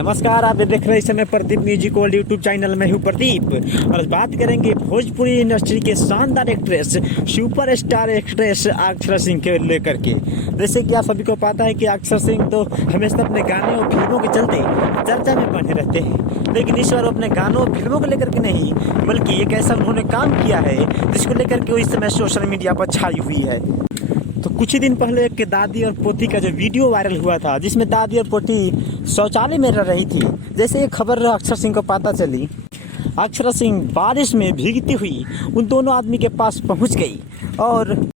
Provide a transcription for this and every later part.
नमस्कार, आप देख रहे हैं इस समय Pradeep music world YouTube channel में हूँ प्रदीप। और आज बात करेंगे भोजपुरी इंडस्ट्री के शानदार actress, super star actress Akshara Singh के लेकर के। जैसे कि आप सभी को पता है कि अक्षरा सिंह तो हमेशा अपने गाने और फिल्मों के चलते चर्चा में बने रहते हैं, लेकिन इस बार अपने गानों और फिल्मों को लेकर के नहीं, बल्कि एक ऐसा उन्होंने काम किया है जिसको लेकर के वो इस समय सोशल मीडिया पर छाई हुई है। तो कुछ ही दिन पहले एक दादी और पोती का जो वीडियो वायरल हुआ था, जिसमें दादी और पोती शौचालय में रह रही थी। जैसे ये खबर अक्षरा सिंह को पता चली, अक्षरा सिंह बारिश में भीगती हुई उन दोनों आदमी के पास पहुंच गई और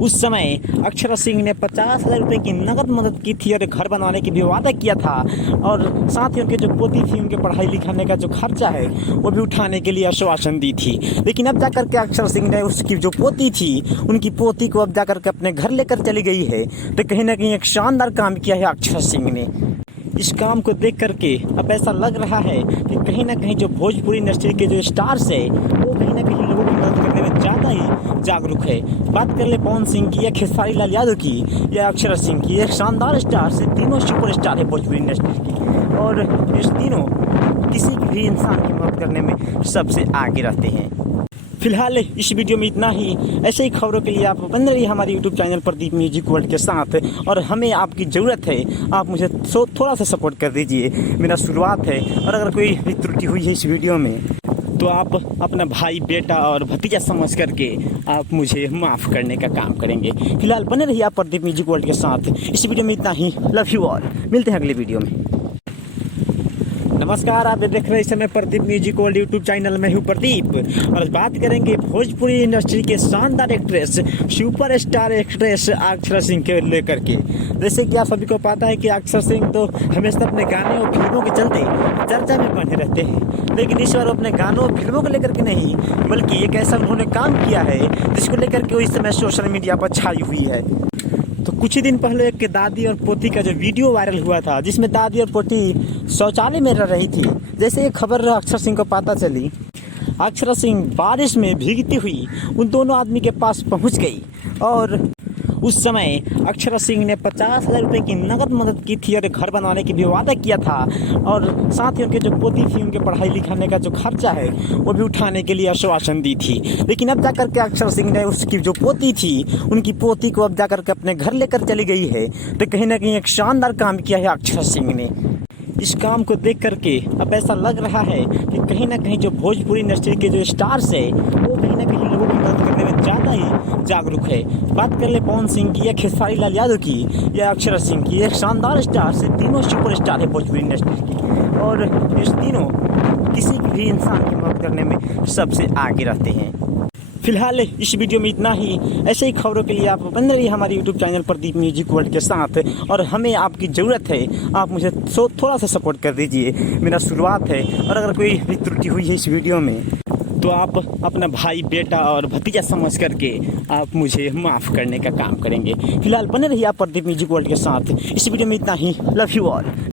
उस समय अक्षरा सिंह ने 50,000 रुपये की नगद मदद की थी और घर बनवाने की भी वादा किया था, और साथ ही उनके जो पोती थी उनके पढ़ाई लिखाने का जो खर्चा है वो भी उठाने के लिए आश्वासन दी थी। लेकिन अब जाकर के अक्षरा सिंह ने उसकी जो पोती थी, उनकी पोती को अब जाकर के अपने घर लेकर चली गई है। तो कहीं ना कहीं एक शानदार काम किया है अक्षरा सिंह ने। इस काम को देख करके अब ऐसा लग रहा है कि कहीं ना कहीं जो भोजपुरी इंडस्ट्री के जो स्टार्स है वो कहीं ना कहीं लोगों की मदद करने में ज़्यादा ही जागरूक है। बात कर ले पवन सिंह की या खेसारी लाल यादव की या अक्षरा सिंह की, एक शानदार स्टार से तीनों सुपर स्टार है भोजपुरी इंडस्ट्री की, और इस तीनों किसी भी इंसान की मदद करने में सबसे आगे रहते हैं। फिलहाल इस वीडियो में इतना ही। ऐसे ही खबरों के लिए आप बने रहिए हमारे YouTube channel Pradeep music world के साथ, और हमें आपकी ज़रूरत है, आप मुझे थोड़ा सा सपोर्ट कर दीजिए। मेरा शुरुआत है, और अगर कोई भी त्रुटि हुई है इस वीडियो में तो आप अपना भाई, बेटा और भतीजा समझ करके आप मुझे माफ़ करने का काम करेंगे। फिलहाल बने रहिए आप प्रदीप म्यूजिक वर्ल्ड के साथ। इस वीडियो में इतना ही। Love you all. मिलते हैं अगले वीडियो में। नमस्कार, आप देख रहे हैं इस समय Pradeep music world YouTube channel में हूँ प्रदीप। और आज बात करेंगे भोजपुरी इंडस्ट्री के शानदार actress, super star actress Akshara Singh के लेकर के। जैसे कि आप सभी को पता है कि अक्षरा सिंह तो हमेशा अपने गाने और फिल्मों के चलते चर्चा में बने रहते हैं, लेकिन इस बार अपने गानों और फिल्मों को लेकर के नहीं, बल्कि एक ऐसा उन्होंने काम किया है जिसको लेकर के वो इस समय सोशल मीडिया पर छाई हुई है। तो कुछ ही दिन पहले एक दादी और पोती का जो वीडियो वायरल हुआ था, जिसमें दादी और पोती शौचालय में रह रही थी। जैसे ये खबर अक्षरा सिंह को पता चली, अक्षरा सिंह बारिश में भीगती हुई उन दोनों आदमी के पास पहुंच गई और उस समय अक्षरा सिंह ने 50,000 रुपये की नगद मदद की थी और घर बनवाने की भी वादा किया था, और साथ ही उनके जो पोती थी उनके पढ़ाई लिखाने का जो खर्चा है वो भी उठाने के लिए आश्वासन दी थी। लेकिन अब जाकर के अक्षरा सिंह ने उसकी जो पोती थी उनकी पोती को अब जाकर के अपने घर लेकर चली गई है। तो कहीं ना कहीं एक शानदार काम किया है अक्षरा सिंह ने। इस काम को देख करके अब ऐसा लग रहा है कि कहीं ना कहीं जो भोजपुरी इंडस्ट्री के जो स्टार्स है वो कहीं ना कहीं लोगों की मदद करने में ज़्यादा ही जागरूक है। बात कर ले पवन सिंह की या खेसारी लाल यादव की या अक्षरा सिंह की, एक शानदार स्टार से तीनों सुपर स्टार है भोजपुरी इंडस्ट्री की, और इस तीनों किसी भी इंसान की मदद करने में सबसे आगे रहते हैं। फिलहाल इस वीडियो में इतना ही। ऐसे ही खबरों के लिए आप बने रहिए हमारे YouTube channel Pradeep music world के साथ, और हमें आपकी ज़रूरत है, आप मुझे थोड़ा सा सपोर्ट कर दीजिए। मेरा शुरुआत है, और अगर कोई भी त्रुटि हुई है इस वीडियो में तो आप अपना भाई, बेटा और भतीजा समझ करके आप मुझे माफ़ करने का काम करेंगे। फिलहाल बने रहिए आप प्रदीप म्यूजिक वर्ल्ड के साथ। इस वीडियो में इतना ही। Love you all.